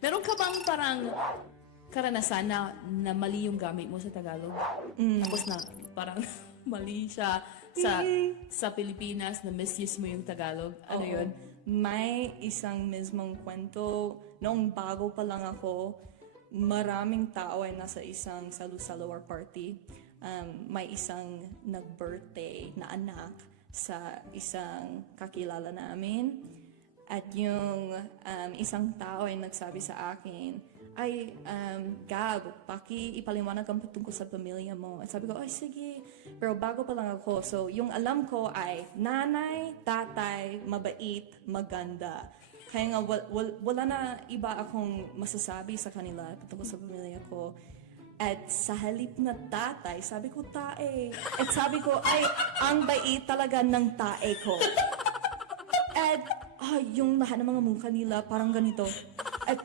Meron ka bang parang karanasan na mali yung gamit mo sa Tagalog? Tapos na parang mali siya sa Pilipinas, na misuse mo yung Tagalog. Ano Oo. yun? May isang mismong kwento. Noong bago pa lang ako, maraming tao ay nasa isang salu-saluar party. May isang nag-birthday na anak sa isang kakilala namin. At yung isang tao ay nagsabi sa akin, ay, Gab, ipaliwanag kang tungkol sa pamilya mo. At sabi ko, ay, sige. Pero bago pa lang ako, so yung alam ko ay nanay, tatay, mabait, maganda. Kaya nga, wala na iba akong masasabi sa kanila tungkol sa pamilya ko. At sa halip na tatay, sabi ko, tae. At sabi ko, ay, ang bait talaga ng tae ko. At, yung lahat ng mga mukha nila, parang ganito. At